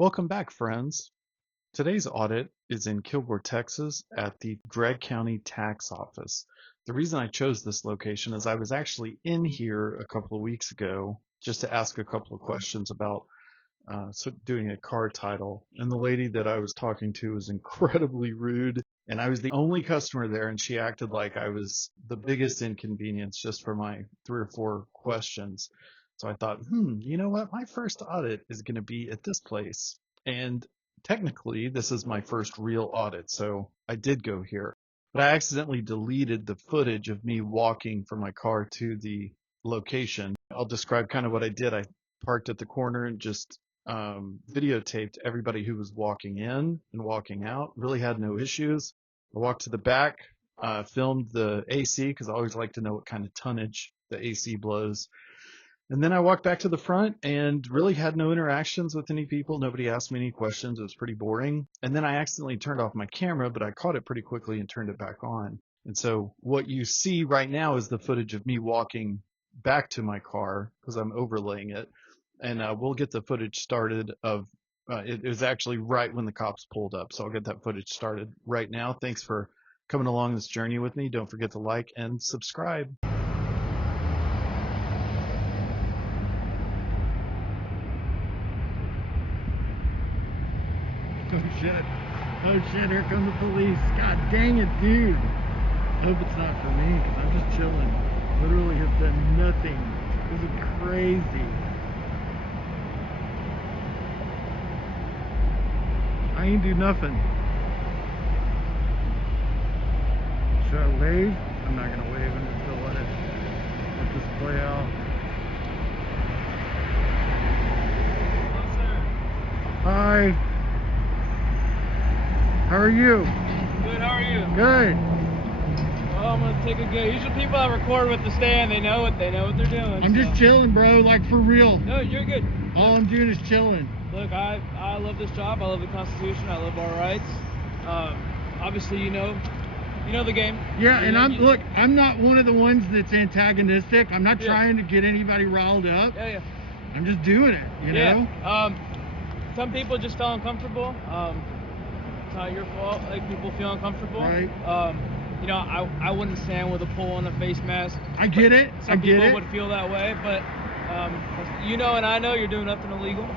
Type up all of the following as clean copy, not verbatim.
Welcome back, friends. Today's audit is in Kilgore, Texas at the Gregg County Tax Office. The reason I chose this location is I was actually in here a couple of weeks ago just to ask a couple of questions about doing a car title. And the lady that I was talking to was incredibly rude. And I was the only customer there, and she acted like I was the biggest inconvenience just for my 3 or 4 questions. So I thought, you know what? My first audit is going to be at this place. And technically, this is my first real audit. So I did go here, but I accidentally deleted the footage of me walking from my car to the location. I'll describe kind of what I did. I parked at the corner and just videotaped everybody who was walking in and walking out. Really had no issues. I walked to the back, filmed the AC because I always like to know what kind of tonnage the AC blows. And then I walked back to the front and really had no interactions with any people. Nobody asked me any questions. It was pretty boring. And then I accidentally turned off my camera, but I caught it pretty quickly and turned it back on. And so what you see right now is the footage of me walking back to my car because I'm overlaying it. And we'll get the footage started of it was actually right when the cops pulled up. So I'll get that footage started right now. Thanks for coming along this journey with me. Don't forget to like and subscribe. Oh shit. Oh shit, here come the police. God dang it, dude. I hope it's not for me because I'm just chilling. Literally have done nothing. This is crazy. I ain't do nothing. Should I wave? I'm not gonna wave. I'm just gonna let this play out. Hello, sir. Hi. How are you? Good, how are you? Good. Well, I'm gonna take a good. Usually people that record with the stand, they know what they're doing. I'm just chilling, bro, like for real. No, you're good. All I'm doing is chilling. Look, I love this job. I love the Constitution. I love our rights. Obviously, you know the game. Yeah, and I'm not one of the ones that's antagonistic. I'm not trying to get anybody riled up. Yeah. I'm just doing it, you know? Some people just felt uncomfortable. It's not your fault. Like, people feel uncomfortable. Right. I wouldn't stand with a pole on a face mask. I get it. Some people would feel that way, but and I know you're doing nothing illegal.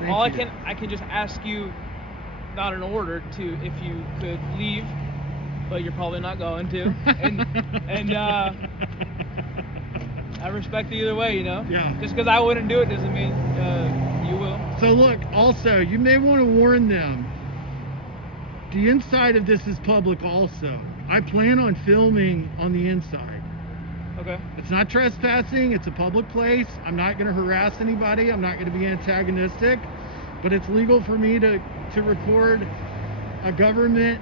I can just ask you, not an order, to if you could leave, but you're probably not going to. And I respect it either way, you know. Yeah. Just because I wouldn't do it doesn't mean you will. So look, also, you may want to warn them. The inside of this is public also. I plan on filming on the inside. Okay. It's not trespassing. It's a public place. I'm not going to harass anybody. I'm not going to be antagonistic. But it's legal for me to record a government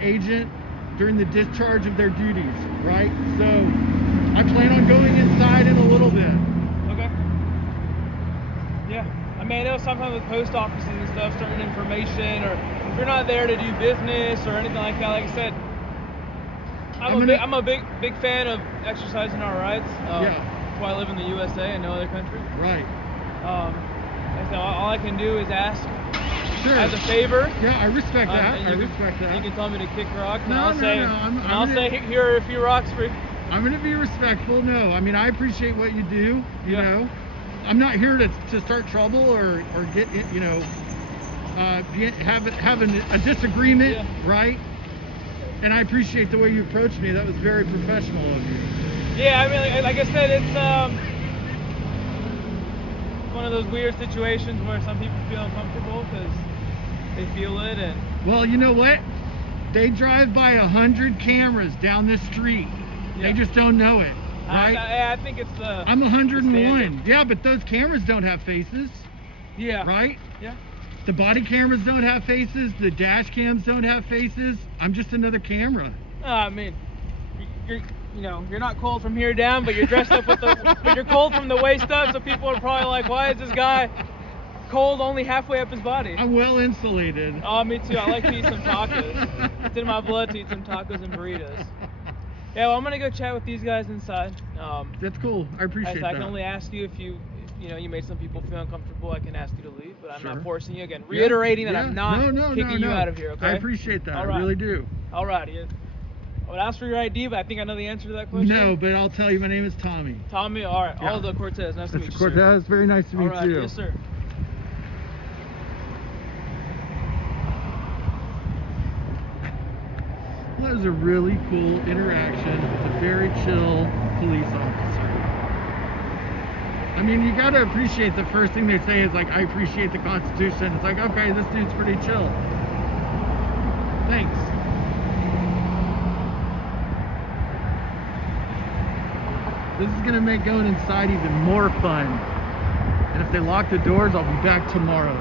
agent during the discharge of their duties, right? So I plan on going inside in a little bit. Okay. Yeah. I mean, I know sometimes with post offices and stuff, certain information, or if you're not there to do business or anything like that, like I said, I'm a big fan of exercising our rights. That's why I live in the USA and no other country. Right. So all I can do is ask as a favor. Yeah, I respect that. I respect that. You can tell me to kick rocks, and I'll say here are a few rocks for you. I'm going to be respectful. No, I mean, I appreciate what you do. You know, I'm not here to start trouble or get having a disagreement, right? And I appreciate the way you approached me. That was very professional of you. Yeah, I mean, like I said, it's one of those weird situations where some people feel uncomfortable because they feel it. And well, you know what? They drive by 100 cameras down this street. They just don't know it, right? I think it's I'm 101. Yeah, but those cameras don't have faces. Yeah. Right? Yeah. The body cameras don't have faces. The dash cams don't have faces. I'm just another camera. I mean, you're not cold from here down, but you're dressed up but you're cold from the waist up, so people are probably like, why is this guy cold only halfway up his body? I'm well insulated. Oh, me too. I like to eat some tacos. It's in my blood to eat some tacos and burritos. Yeah, well, I'm gonna go chat with these guys inside. That's cool. I appreciate that. I can only ask you if you made some people feel uncomfortable. I can ask you to leave, but but I'm Sure. not forcing you. Again, reiterating that I'm not kicking you out of here, okay? I appreciate that. All I right. really do. All right. I would ask for your ID, but I think I know the answer to that question. No, but I'll tell you, my name is Tommy. Tommy, all right. Yeah. Aldo Cortez, nice to meet you, sir. Cortez, very nice to meet All right, you. yes, sir. Well, that was a really cool interaction with a very chill police officer. I mean, you gotta appreciate the first thing they say is like, I appreciate the Constitution. It's like, okay, this dude's pretty chill. Thanks. This is gonna make going inside even more fun. And if they lock the doors, I'll be back tomorrow.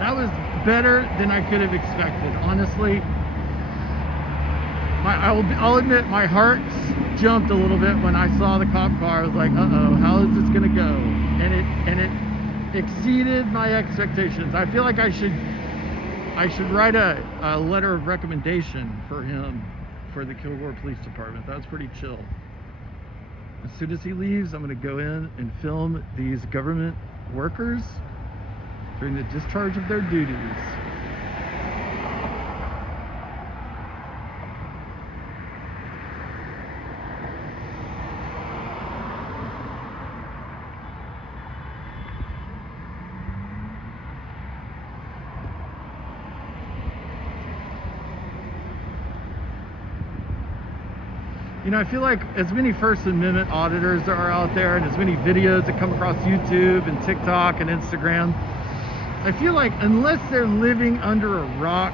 That was better than I could have expected, honestly. I'll admit my heart jumped a little bit when I saw the cop car. I was like, uh-oh, how is this gonna go? And it exceeded my expectations. I feel like I should write a letter of recommendation for him for the Kilgore Police Department. That was pretty chill. As soon as he leaves, I'm gonna go in and film these government workers during the discharge of their duties. You know, I feel like as many First Amendment auditors there are out there and as many videos that come across YouTube and TikTok and Instagram, I feel like unless they're living under a rock,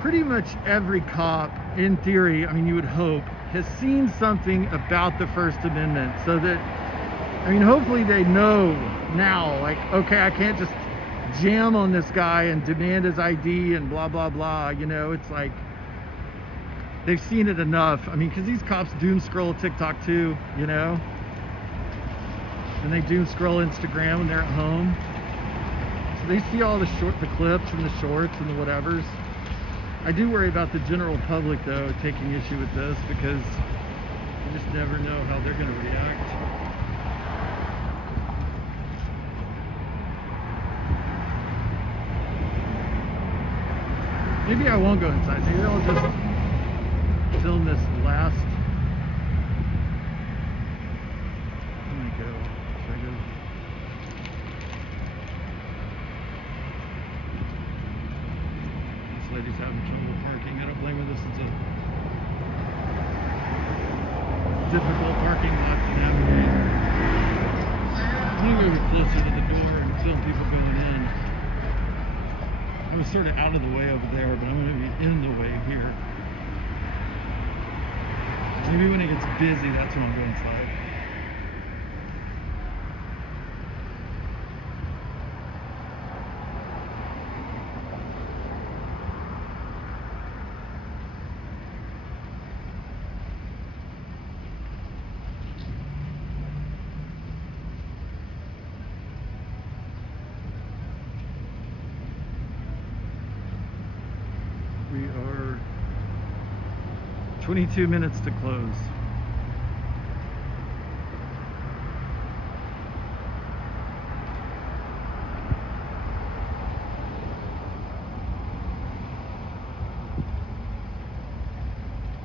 pretty much every cop, in theory, I mean, you would hope, has seen something about the First Amendment. So that, I mean, hopefully they know now, like, okay, I can't just jam on this guy and demand his ID and blah, blah, blah. You know, it's like, they've seen it enough. I mean, because these cops doom scroll TikTok too, you know? And they doom scroll Instagram when they're at home. So they see all the clips from the shorts and the whatevers. I do worry about the general public though taking issue with this because you just never know how they're going to react. Maybe I won't go inside. Maybe I'll just film this last. Let me go. Should I go? This lady's having trouble parking. I don't blame her. This is a difficult parking lot to navigate. I'm gonna move closer to the door and film people going in. I was sort of out of the way over there, but I'm going to be in the way here. Maybe when it gets busy, that's when I'll go inside. We are 22 minutes to close.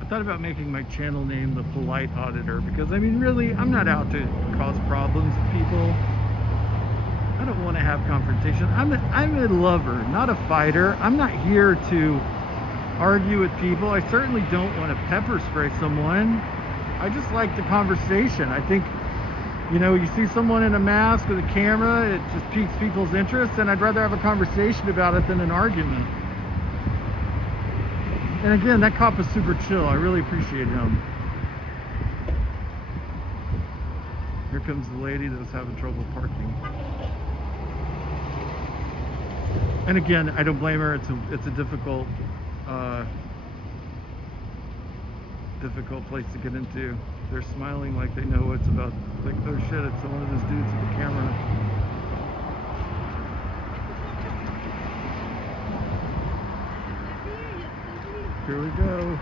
I thought about making my channel name The Polite Auditor because, I mean, really, I'm not out to cause problems with people. I don't want to have confrontation. I'm a lover, not a fighter. I'm not here to argue with people. I certainly don't want to pepper spray someone. I just like the conversation. I think, you know, you see someone in a mask with a camera, it just piques people's interest, and I'd rather have a conversation about it than an argument. And again, that cop was super chill. I really appreciate him. Here comes the lady that was having trouble parking. And again, I don't blame her. It's a difficult place to get into. They're smiling like they know what's about. Like, oh shit, it's one of those dudes with the camera. Here we go.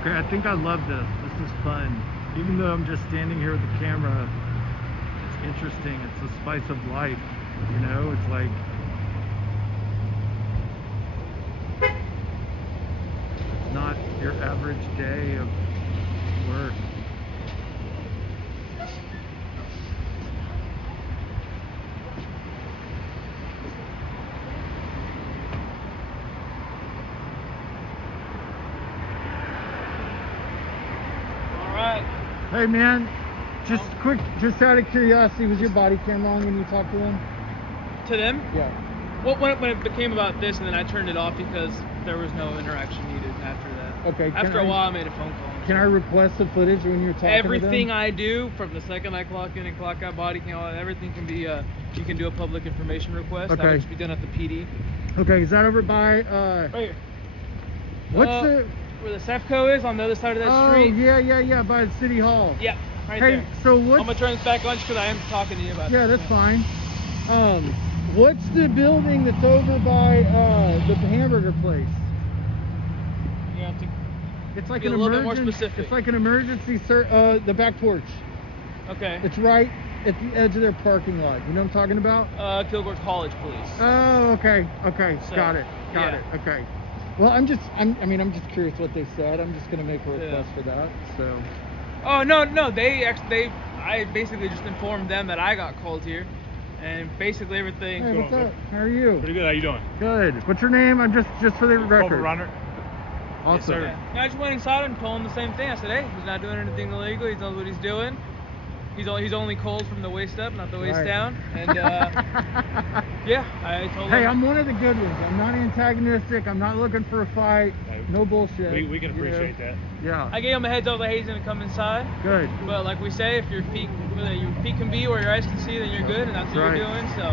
Okay, I think I love this. This is fun. Even though I'm just standing here with the camera, it's interesting. It's the spice of life. You know, it's like it's not your average day of work. Hey man, just quick, just out of curiosity, was your body cam on when you talked to them? To them? Yeah. Well, when it became about this, and then I turned it off because there was no interaction needed after that. Okay. After a while, I made a phone call. Can I request the footage when you were talking Everything to them? I do, from the second I clock in and clock out, body cam, everything can be, you can do a public information request. Okay. That would just be done at the PD. Okay, is that over by, Right here. what's the... Where the Cefco is, on the other side of that street. Oh, yeah, by the City Hall. Yeah, right hey, there. So what's... I'm going to turn this back on just because I am talking to you about Yeah, it. that's fine. What's the building that's over by the hamburger place? You have to It's like be an a little bit more emergency. specific. It's like an emergency. The back porch. Okay. It's right at the edge of their parking lot. You know what I'm talking about? Kilgore College Police. Oh, okay. So, Got it. Okay. Well, I'm just curious what they said. I'm just gonna make a request for that. So. Oh no, I basically just informed them that I got called here, and basically everything. Hey, what's up? How are you? Pretty good. How you doing? Good. What's your name? I'm just for the record. Runner. Awesome. Yes, sir. Yeah, I just went inside and told him the same thing. I said, hey, he's not doing anything illegal. He knows what he's doing. He's only cold from the waist up, not the waist down. And yeah, I told him. Hey, I'm one of the good ones. I'm not antagonistic. I'm not looking for a fight. No bullshit. We can appreciate that. Yeah. I gave him a heads up that he's gonna come inside. Good. But like we say, if your feet can be where your eyes can see, then you're good, and that's what you're doing. So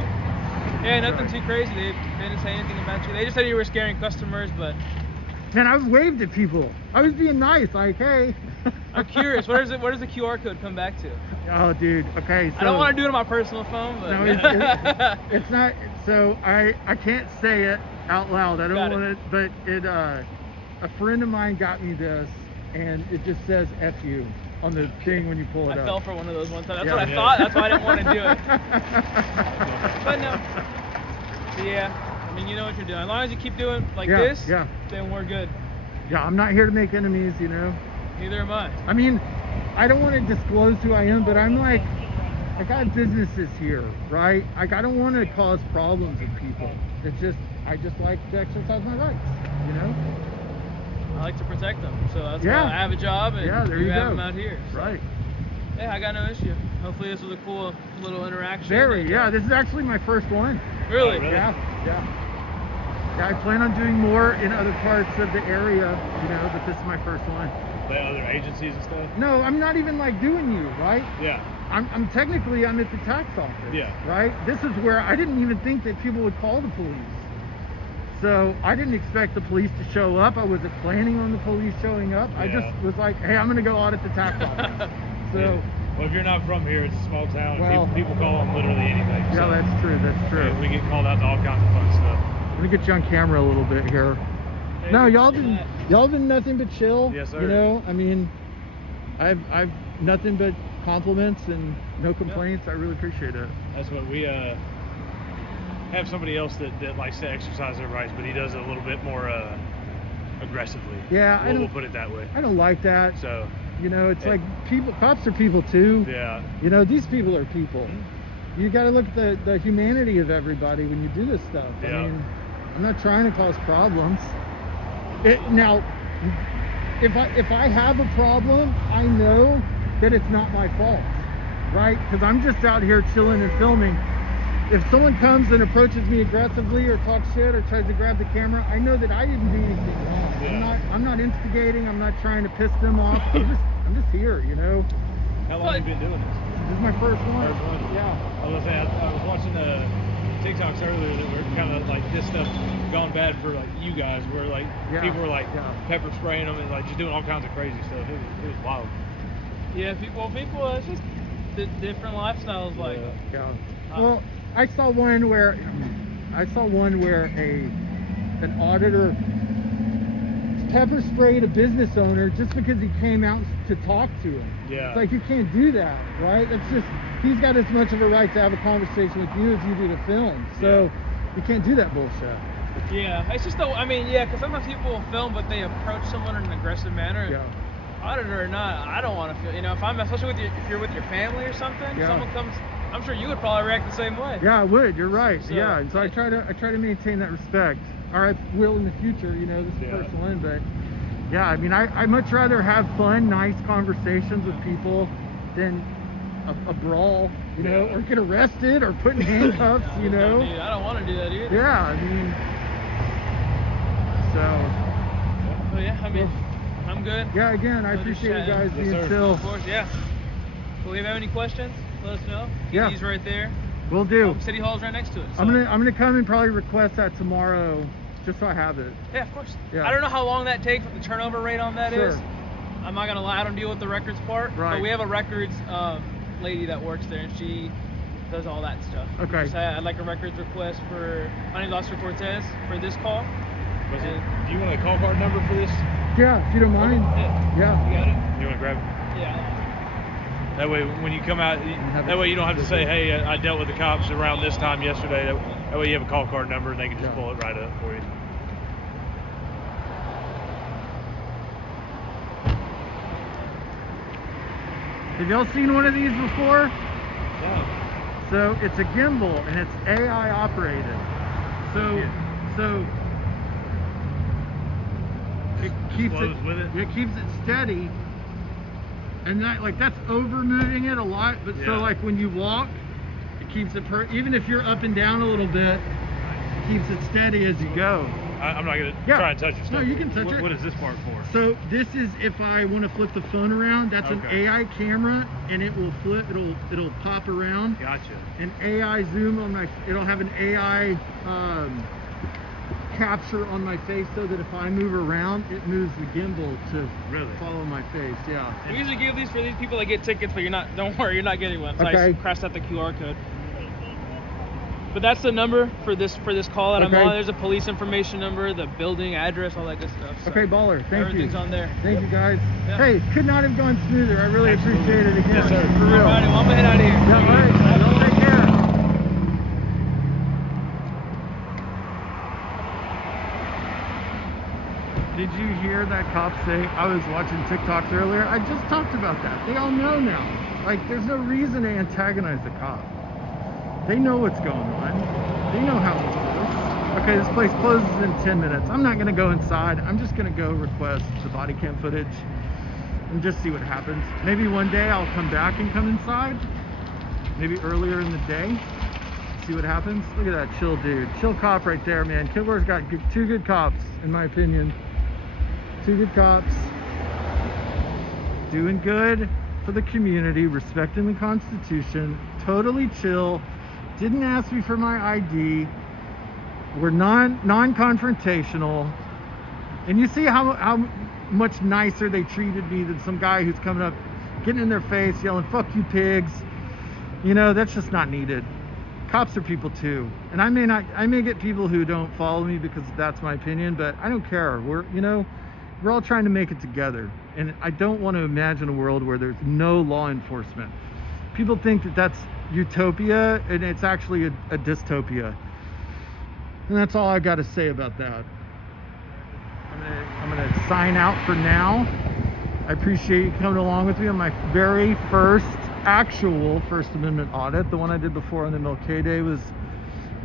yeah, nothing too crazy. They didn't say anything about you. They just said you were scaring customers, but. Man, I waved at people. I was being nice, like, hey. I'm curious. Where does the QR code come back to? Oh, dude. Okay. So I don't want to do it on my personal phone, but no, it's not. So I can't say it out loud. I don't Got want it. But a friend of mine got me this, and it just says "F you" on the thing when you pull it up. I fell for one of those one time. That's Yeah. what I thought. That's why I didn't want to do it. But no. But yeah. I mean, you know what you're doing. As long as you keep doing like this, then we're good. Yeah, I'm not here to make enemies, you know. Neither am I. I mean, I don't want to disclose who I am, but I'm like, I got businesses here, right? Like, I don't want to cause problems with people. I just like to exercise my rights, you know. I like to protect them, so that's why I have a job, and there you have go. them out here. So. Right. Yeah, I got no issue. Hopefully this was a cool little interaction. This is actually my first one. Really? Oh, really? Yeah, I plan on doing more in other parts of the area, you know, but this is my first one. The other agencies and stuff? No, I'm not even like doing you, right? Yeah. I'm technically at the tax office. Yeah. Right? This is where I didn't even think that people would call the police. So I didn't expect the police to show up. I wasn't planning on the police showing up. I just was like, hey, I'm gonna go audit the tax office. So well, if you're not from here, it's a small town. Well, people call them literally anything. Yeah, so, that's true. That's true. We get called out to all kinds of fun stuff. Let me get you on camera a little bit here. Hey, No, y'all been nothing but chill. Yes, sir. You know, I mean, I've nothing but compliments and no complaints. I really appreciate it. That's what we have somebody else that likes to exercise their rights, but he does it a little bit more aggressively. Yeah, we'll put it that way. I don't like that. So, you know, it's like cops are people too. Yeah. You know, these people are people. You got to look at the humanity of everybody when you do this stuff. Yeah. I mean, I'm not trying to cause problems. Now, if I have a problem, I know that it's not my fault, right? Because I'm just out here chilling and filming. If someone comes and approaches me aggressively or talks shit or tries to grab the camera, I know that I didn't do anything wrong. Yeah. I'm not instigating. I'm not trying to piss them off. I'm just here, you know. How long have you been doing this? This is my first one. First one? Yeah. I was gonna say, I was watching the TikToks earlier that were kind of like this stuff gone bad for like you guys, where like people were like pepper spraying them and like just doing all kinds of crazy stuff. It was wild. Yeah, people, it's just the different lifestyles. Like, well, I saw one where an auditor pepper sprayed a business owner just because he came out to talk to him. Yeah. It's like, you can't do that, right? It's just, he's got as much of a right to have a conversation with you as you do to film. So you can't do that bullshit. Yeah, it's just because sometimes people will film, but they approach someone in an aggressive manner. Yeah. Auditor or not, I don't want to feel. If I'm especially if you're with your family or something, someone comes. I'm sure you would probably react the same way. Yeah, I would. You're right. So, yeah, and so I try to maintain that respect. Or I will in the future. This is personal, but yeah, I mean, I much rather have fun, nice conversations with people than a brawl, or get arrested or put in handcuffs, I don't want to do that either. Yeah, I mean, so. But yeah, I mean, I'm good. Yeah, again, I appreciate you guys being chill. Of course, yeah. Well, if you have any questions, let us know. He's right there. Will do. City Hall's right next to it. So. I'm gonna come and probably request that tomorrow, just so I have it. Yeah, of course. Yeah. I don't know how long that takes, what the turnover rate on that is. I'm not gonna lie, I don't deal with the records part. Right. But we have a records lady that works there, and she does all that stuff. Okay. So I'd like a records request for my name's Officer Cortez for this call. Do you want a call card number for this? Yeah, if you don't mind. Yeah. You got it? You want to grab it? Yeah. That way, when you come out, that way you don't have to say, "Hey, I dealt with the cops around this time yesterday." That way you have a call card number, and they can just pull it right up for you. Have y'all seen one of these before? Yeah. So it's a gimbal and it's AI operated. So it keeps it steady. And that's over moving it a lot, but so like when you walk, it keeps it even if you're up and down a little bit, it keeps it steady as you go. I'm not gonna try and touch your stuff. No, you can touch it. What is this part for? So this is if I want to flip the phone around. That's an AI camera, and it will flip. It'll pop around. Gotcha. An AI zoom on my. It'll have an AI capture on my face, so that if I move around, it moves the gimbal to follow my face. Yeah. We usually give these for these people that get tickets, but don't worry, you're not getting one. So I crossed out the QR code. But that's the number for this call that I'm on. There's a police information number, the building address, all that good stuff. So okay, baller. Thank you. Everything's on there. Thank you, guys. Yeah. Hey, could not have gone smoother. I really appreciate it again. Yes, sir. For real. All right, well, I'm gonna head out of here. Yeah, all right. Y'all take care. Did you hear that cop say? I was watching TikToks earlier. I just talked about that. They all know now. Like, there's no reason to antagonize the cop. They know what's going on. They know how it works. Okay, this place closes in 10 minutes. I'm not going to go inside. I'm just going to go request the body cam footage and just see what happens. Maybe one day I'll come back and come inside. Maybe earlier in the day. See what happens. Look at that chill dude. Chill cop right there, man. Kilgore's got two good cops, in my opinion. Two good cops. Doing good for the community, respecting the Constitution, totally chill. Didn't ask me for my ID. We're non-confrontational. And you see how much nicer they treated me than some guy who's coming up, getting in their face, yelling, "Fuck you pigs." That's just not needed. Cops are people too. And I may get people who don't follow me because that's my opinion, but I don't care. We're all trying to make it together. And I don't want to imagine a world where there's no law enforcement. People think that that's utopia, and it's actually a dystopia. And that's all I got to say about that. I'm gonna sign out for now. I appreciate you coming along with me on my very first actual First Amendment audit. The one I did before on MLK Day was,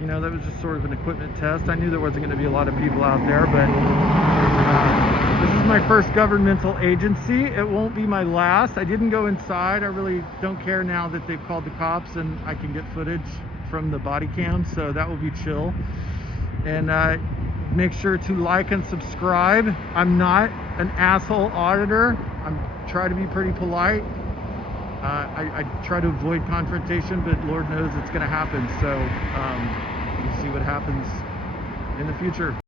that was just sort of an equipment test. I knew there wasn't going to be a lot of people out there, but this is my first governmental agency. It won't be my last. I didn't go inside. I really don't care now that they've called the cops and I can get footage from the body cam, so that will be chill. And make sure to like and subscribe. I'm not an asshole auditor. I'm try to be pretty polite. I try to avoid confrontation, but Lord knows it's going to happen. So we'll see what happens in the future.